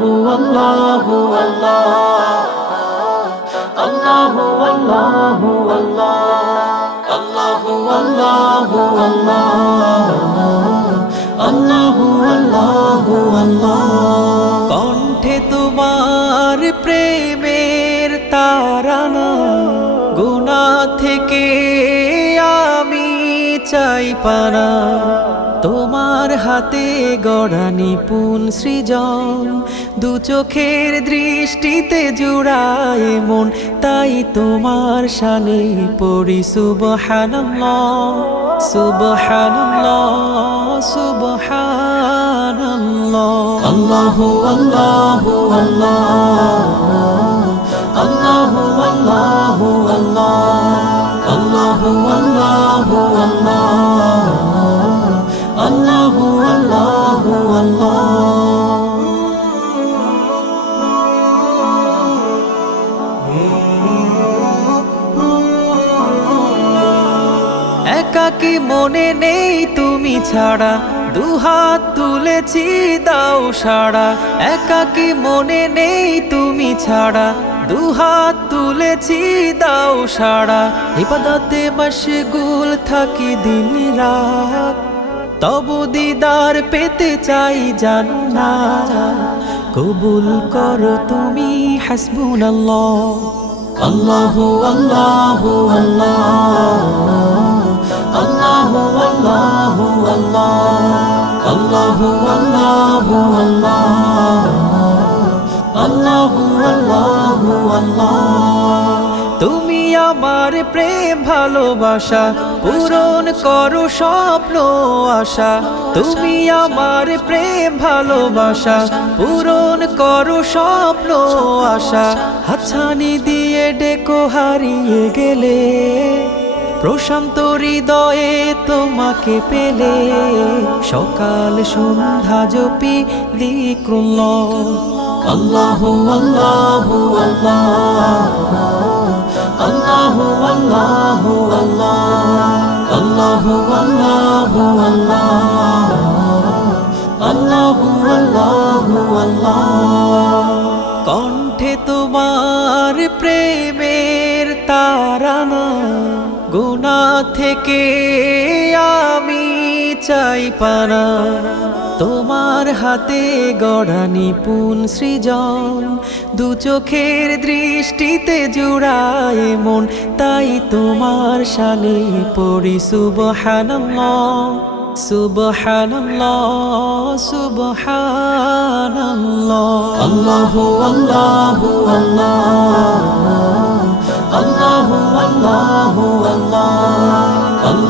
আল্লাহু আল্লাহ আল্লাহু। আল্লাহু আল্লাহ আল্লাহু। আল্লাহু আল্লাহ আল্লাহু। আল্লাহু আল্লাহ কণ্ঠে তোমার প্রেমের তারানা গুণা থেকে আমি চাই পানা। তোমার হাতে গড়া নিপুণ সৃজন। দু চোখের দৃষ্টিতে জুড়ায় মন, তাই তোমার শানে পড়ি সুবহানাল্লাহ সুবহানাল্লাহ সুবহানাল্লাহ। আল্লাহু আল্লাহু আল্লাহ। একাকি মনে নেই তুমি ছাড়া? দুহাত তুলেছি, দাও সাড়া। একাকি মনে নেই তুমি ছাড়া? দুহাত তুলেছি, দাও সাড়া। ইবাদতে মশগুল থাকি দিন রাত তবু দিদার পেতে চাই জান্নাত। কবুল করো তুমি, হাসবুনাল্লাহ। আল্লাহু আল্লাহু, আল্লাহ, আল্লাহু। আল্লাহু আল্লাহু আল্লাহ তুমি আমার প্রেম, ভালোবাসা, পূরণ করো স্বপ্ন, আশা। তুমি আমার প্রেম, ভালোবাসা, পূরণ করো স্বপ্ন, আশা। হাছানি দিয়ে ডেকো হারিয়ে গেলে। প্রশান্ত হৃদয়ে তোমাকে পেলে সকাল সন্ধ্যা জপি দিক্রুল্লাহ আল্লাহু আল্লাহু আল্লাহ। আল্লাহু আল্লাহু আল্লাহ। আল্লাহু আল্লাহু আল্লাহ। আল্লাহু আল্লাহু কণ্ঠে তোমার তারানা গুণা থেকে আমি চাই পানা তোমার হাতে গড়া নিপুণ সৃজন, দু চোখের দৃষ্টিতে জুড়ায় মন, তাই তোমার শানে পড়ি সুবহানাল্লাহ সুবহানাল্লাহ সুবহানাল্লাহ। আল্লাহু আল্লাহ আল্লাহু।